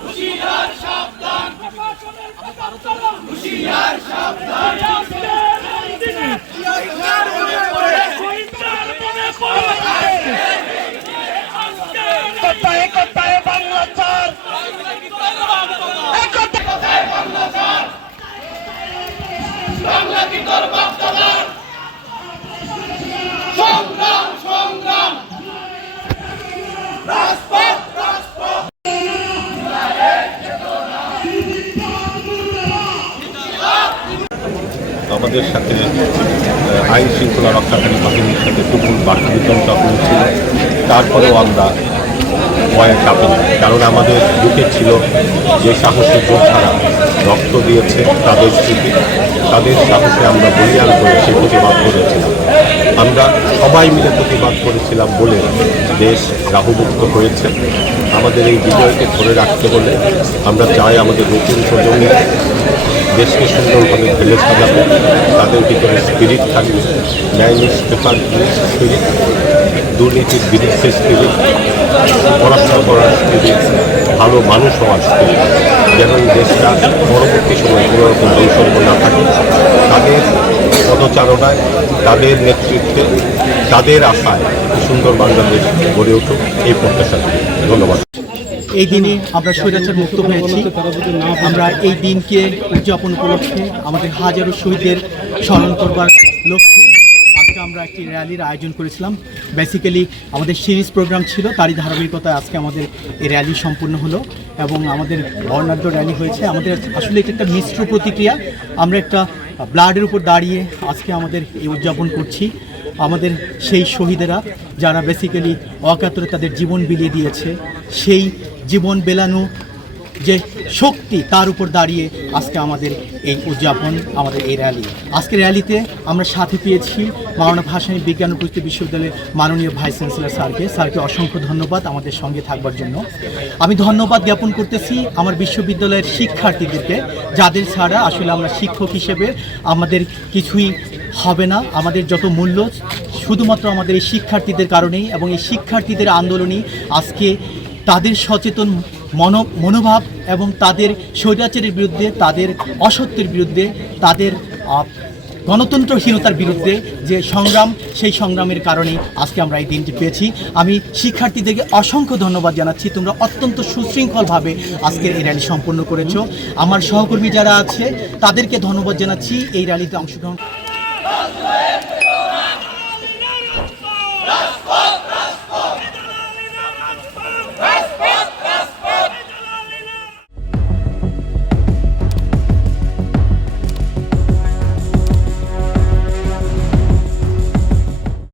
হুশিয়ার সাবধান হুশিয়ার সাবধান কোথায় কোথায় বাংলা চাই এই কোথায় কোথায় বাংলা চাই বাংলা কি তোর বাপ দাদার সংগ্রাম সংগ্রাম রাজপথ রাজপথ আমাদের সাথে আইন শৃঙ্খলা রক্ষাকারী বাহিনীর সাথে তুমুল বার্তা বিতরণটা হয়েছিল। তারপরেও আমরা ভয়ে কাঁপিনি কারণ আমাদের বুকে ছিল যে সাহসের সাহসী যোদ্ধারা রক্ত দিয়েছে তাদের স্মৃতি, তাদের সাহসে আমরা বলিয়ান করে সে প্রতিবাদ করেছিলাম। আমরা সবাই মিলে প্রতিবাদ করেছিলাম বলে দেশ রাহুমুক্ত হয়েছে। আমাদের এই বিজয়কে ধরে রাখতে হলে আমরা চাই আমাদের নতুন প্রজন্ম দেশকে সুন্দরভাবে ঢেলে সাজাবে তাদের ভিতরে স্পিরিট থাকবে ন্যায় নিষ্ঠতার স্পিরিট দুর্নীতির বিরুদ্ধে স্পিরিট পড়াশোনা করার স্পিরিট ভালো মানুষ হওয়ার স্পিরিট যেন এই দেশটা পরবর্তী সময়ে কোনো রকম বৈষম্য না থাকে। তাদের পদচারণায়, তাদের নেতৃত্বে, তাদের আশায় সুন্দর বাংলাদেশ গড়ে উঠুক, এই প্রত্যাশা ধন্যবাদ। এই দিনে আমরা স্বৈরাচার মুক্ত হয়েছি। আমরা এই দিনকে উদযাপন উপলক্ষে আমাদের হাজারো শহীদদের স্মরণ করবার লক্ষ্যে। আজকে আমরা একটি র্যালির আয়োজন করেছিলাম। বেসিক্যালি আমাদের সিরিজ প্রোগ্রাম ছিল, তারই ধারাবাহিকতায় আজকে আমাদের এই র্যালি সম্পূর্ণ হলো। এবং আমাদের বর্ণাঢ্য র্যালি হয়েছে। আমাদের আসলে এটা একটা মিশ্র প্রতিক্রিয়া। আমরা একটা ব্লাডের উপর দাঁড়িয়ে আজকে আমাদের এই উদযাপন করছি। আমাদের সেই শহীদেরা যারা বেসিক্যালি অকাতরে তাদের জীবন বিলিয়ে দিয়েছে, সেই জীবন বেলানো যে শক্তি তার উপর দাঁড়িয়ে আজকে আমাদের এই উদযাপন, আমাদের এই র্যালি আজকের র্যালিতে আমরা সাথে পেয়েছি মাওলানা ভাসানী বিজ্ঞান প্রযুক্তি বিশ্ববিদ্যালয়ের মাননীয় ভাইস চ্যান্সেলর স্যারকে। স্যারকে অসংখ্য ধন্যবাদ আমাদের সঙ্গে থাকবার জন্য। আমি ধন্যবাদ জ্ঞাপন করতেছি আমার বিশ্ববিদ্যালয়ের শিক্ষার্থীদেরকে, যাদের ছাড়া আসলে আমরা শিক্ষক হিসেবে আমাদের কিছুই হবে না। আমাদের যত মূল্য, শুধুমাত্র আমাদের এই শিক্ষার্থীদের কারণেই এবং এই শিক্ষার্থীদের আন্দোলনই আজকে তাদের সচেতন মন, মনোভাব এবং তাদের স্বৈরাচারের বিরুদ্ধে, তাদের অসত্যের বিরুদ্ধে, তাদের গণতন্ত্রহীনতার বিরুদ্ধে যে সংগ্রাম, সেই সংগ্রামের কারণেই আজকে আমরা এই দিনটি পেয়েছি। আমি শিক্ষার্থীদেরকে অসংখ্য ধন্যবাদ জানাচ্ছি। তোমরা অত্যন্ত সুশৃঙ্খলভাবে আজকের এই র্যালি সম্পন্ন করেছ। আমার সহকর্মী যারা আছে, তাদেরকে ধন্যবাদ জানাচ্ছি। এই র্যালিতে অংশগ্রহণ